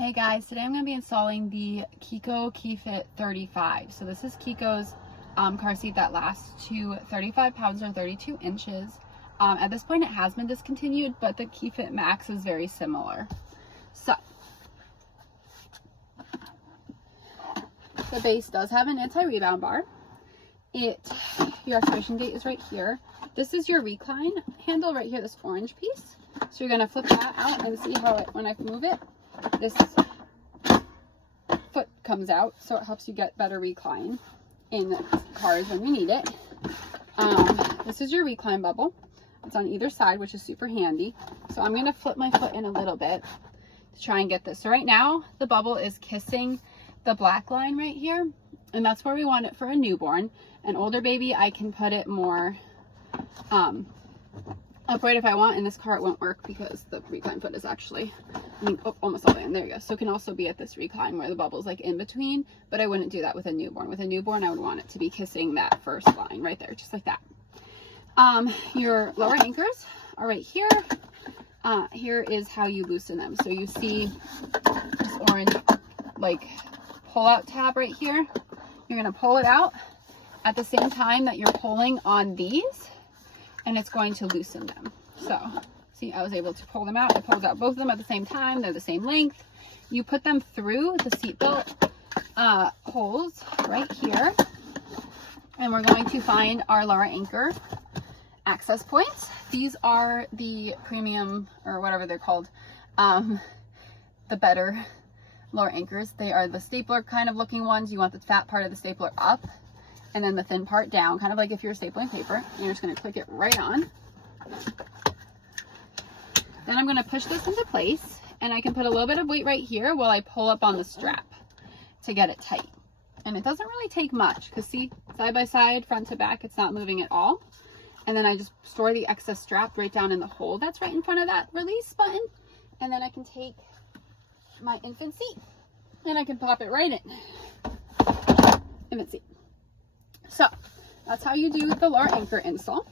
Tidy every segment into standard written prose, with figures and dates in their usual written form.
Hey guys, today I'm going to be installing the Chicco Keyfit35. So this is Chicco's car seat that lasts to 35 pounds or 32 inches. At this point it has been discontinued, but the Keyfit Max is very similar. So the base does have an anti-rebound bar. Your expiration date is right here. This is your recline handle right here, this orange piece. So you're going to flip that out and see how when I move it, this foot comes out, so it helps you get better recline in cars when you need it. This is your recline bubble. It's on either side, which is super handy. So I'm going to flip my foot in a little bit to try and get this. So right now the bubble is kissing the black line right here, and that's where we want it for a newborn. An older baby, I can put it more upright if I want. In this car it won't work because the recline foot is actually almost all the way in. There you go. So it can also be at this recline where the bubble's like in between, but I wouldn't do that with a newborn. With a newborn I would want it to be kissing that first line right there, just like that. Your lower anchors are right here. Here is how you loosen them. So you see this orange like pull out tab right here. You're going to pull it out at the same time that you're pulling on these, and it's going to loosen them. So see, I was able to pull them out. I pulled out both of them at the same time. They're the same length. You put them through the seatbelt holes right here, and we're going to find our lower anchor access points. These are the premium, or whatever they're called, the better lower anchors. They are the stapler kind of looking ones. You want the fat part of the stapler up and then the thin part down, kind of like if you're stapling paper. You're just going to click it right on. Then I'm going to push this into place, and I can put a little bit of weight right here while I pull up on the strap to get it tight. And it doesn't really take much because see, side by side, front to back, it's not moving at all. And then I just store the excess strap right down in the hole that's right in front of that release button. And then I can take my infant seat and I can pop it right in. Infant seat. So that's how you do the lower anchor install.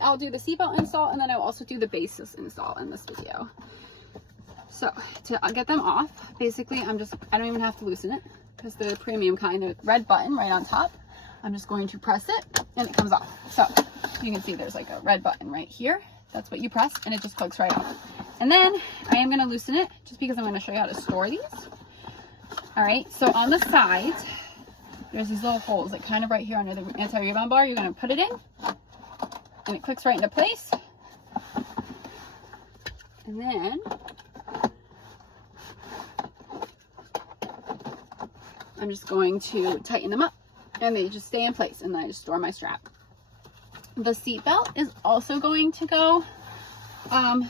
I'll do the seatbelt install, and then I'll also do the Baseless install in this video. So to get them off, basically I don't even have to loosen it because the premium kind, the red button right on top, I'm just going to press it and it comes off. So you can see there's like a red button right here. That's what you press and it just clicks right off. And then I am going to loosen it just because I'm going to show you how to store these. All right, so on the sides, there's these little holes that kind of right here under the anti-rebound bar. You're going to put it in and it clicks right into place. And then I'm just going to tighten them up and they just stay in place, and then I just store my strap. The seat belt is also going to go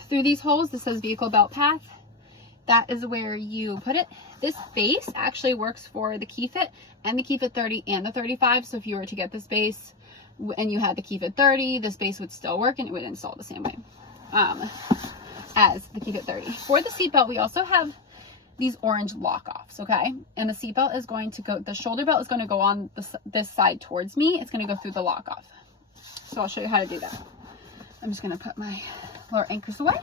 through these holes. This says vehicle belt path. That is where you put it. This base actually works for the Keyfit and the Keyfit 30 and the 35. So if you were to get this base and you had the Keyfit 30, this base would still work and it would install the same way as the Keyfit 30. For the seatbelt, we also have these orange lock-offs, okay? And the seatbelt is going to go, the shoulder belt is going to go on this side towards me. It's going to go through the lock-off. So I'll show you how to do that. I'm just going to put my lower anchors away.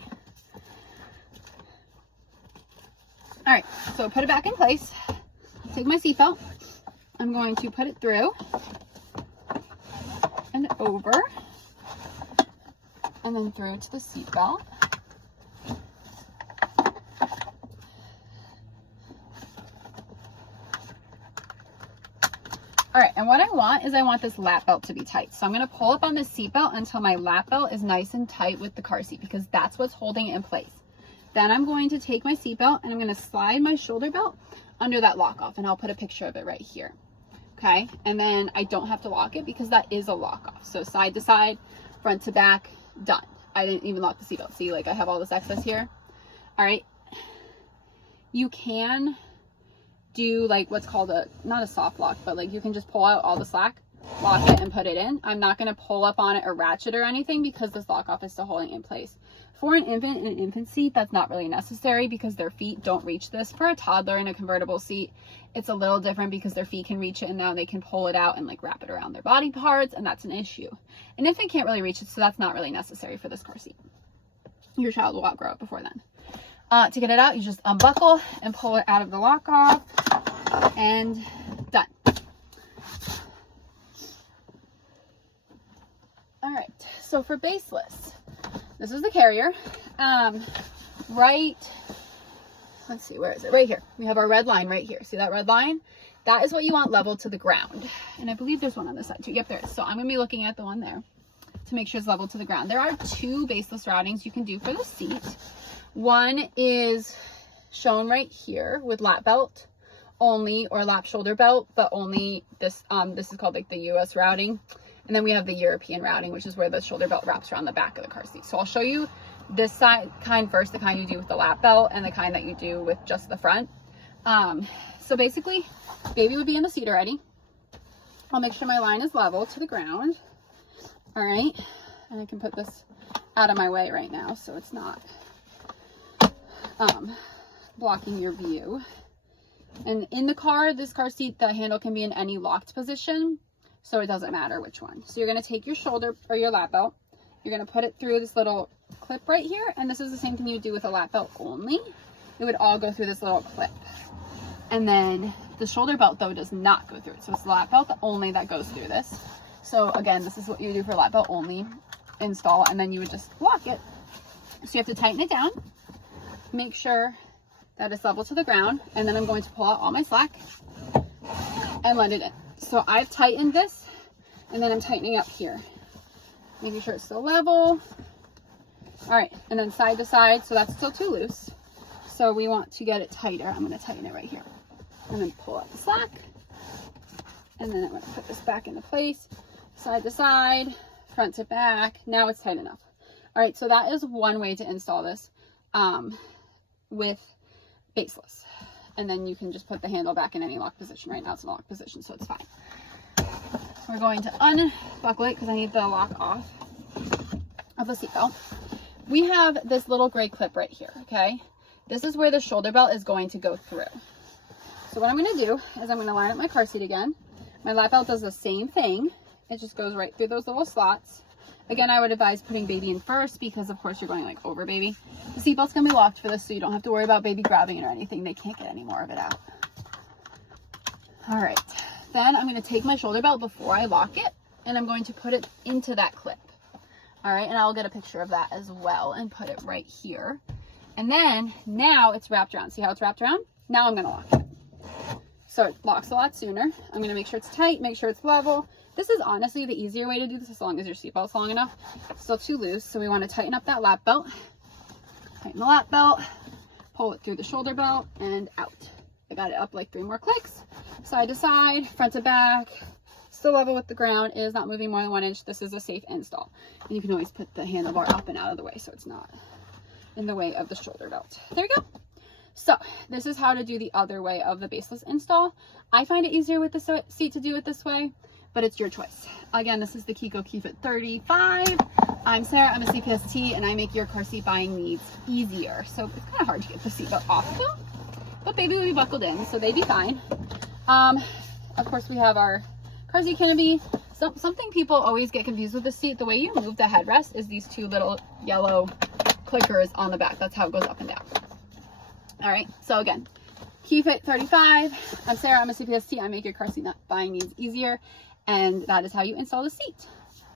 All right, so put it back in place. Take my seatbelt. I'm going to put it through and over, and then through to the seatbelt. All right, and what I want this lap belt to be tight. So I'm going to pull up on this seat belt until my lap belt is nice and tight with the car seat, because that's what's holding it in place. Then I'm going to take my seat belt and I'm going to slide my shoulder belt under that lock off, and I'll put a picture of it right here. Okay, and then I don't have to lock it because that is a lock off. So side to side, front to back, done. I didn't even lock the seat belt. See, like I have all this excess here. All right, you can do like what's called not a soft lock, but like you can just pull out all the slack, lock it and put it in. I'm not going to pull up on it or ratchet or anything because this lock off is still holding it in place. For an infant in an infant seat, that's not really necessary because their feet don't reach this. For a toddler in a convertible seat, it's a little different because their feet can reach it, and now they can pull it out and like wrap it around their body parts, and that's an issue. An infant can't really reach it, so that's not really necessary for this car seat. Your child will outgrow it before then. To get it out, you just unbuckle and pull it out of the lock off, and done. All right, so for Baseless, this is the carrier. Right, let's see, where is it? Right here. We have our red line right here. See that red line? That is what you want level to the ground. And I believe there's one on this side too. Yep, there is. So I'm gonna be looking at the one there to make sure it's level to the ground. There are 2 baseless routings you can do for the seat. One is shown right here with lap belt only, or lap shoulder belt, but only this. This is called like the US routing. And then we have the European routing, which is where the shoulder belt wraps around the back of the car seat. So I'll show you this side kind first, the kind you do with the lap belt, and the kind that you do with just the front. So basically, baby would be in the seat already. I'll make sure my line is level to the ground. All right, and I can put this out of my way right now so it's not blocking your view. And in the car, this car seat, the handle can be in any locked position, so it doesn't matter which one. So you're going to take your shoulder or your lap belt, you're going to put it through this little clip right here, and this is the same thing you would do with a lap belt only. It would all go through this little clip. And then the shoulder belt though does not go through it, so it's the lap belt only that goes through this. So again, this is what you do for lap belt only install, and then you would just lock it. So you have to tighten it down, make sure that it's level to the ground, and then I'm going to pull out all my slack and let it in. So I've tightened this, and then I'm tightening up here, making sure it's still level. All right, and then side to side, so that's still too loose. So we want to get it tighter. I'm going to tighten it right here, and then pull out the slack, and then I'm going to put this back into place, side to side, front to back. Now it's tight enough. All right, so that is one way to install this with Baseless. And then you can just put the handle back in any lock position. Right now it's in a lock position, so it's fine. We're going to unbuckle it because I need the lock off of the seatbelt. We have this little gray clip right here, okay? This is where the shoulder belt is going to go through. So what I'm going to do is I'm going to line up my car seat again. My lap belt does the same thing. It just goes right through those little slots. Again, I would advise putting baby in first because, of course, you're going like over baby. The seatbelt's going to be locked for this, so you don't have to worry about baby grabbing it or anything. They can't get any more of it out. All right. Then I'm going to take my shoulder belt before I lock it, and I'm going to put it into that clip. All right, and I'll get a picture of that as well and put it right here. And then now it's wrapped around. See how it's wrapped around? Now I'm going to lock it. So it locks a lot sooner. I'm going to make sure it's tight, make sure it's level. This is honestly the easier way to do this as long as your seatbelt's long enough. It's still too loose, so we want to tighten up that lap belt. Tighten the lap belt, pull it through the shoulder belt, and out. I got it up like 3 more clicks. Side to side, front to back. Still level with the ground, is not moving more than 1 inch. This is a safe install. And you can always put the handlebar up and out of the way so it's not in the way of the shoulder belt. There we go. So this is how to do the other way of the Baseless install. I find it easier with the seat to do it this way, but it's your choice. Again, this is the Chicco Keyfit35. I'm Sarah, I'm a CPST, and I make your car seat buying needs easier. So it's kind of hard to get the seatbelt off though, but baby will be buckled in, so they'd be fine. Of course, we have our car seat canopy. Something people always get confused with the seat, the way you move the headrest is these 2 little yellow clickers on the back. That's how it goes up and down. All right, so again, Keyfit35. I'm Sarah, I'm a CPST. I make your car seat buying needs easier, and that is how you install the seat.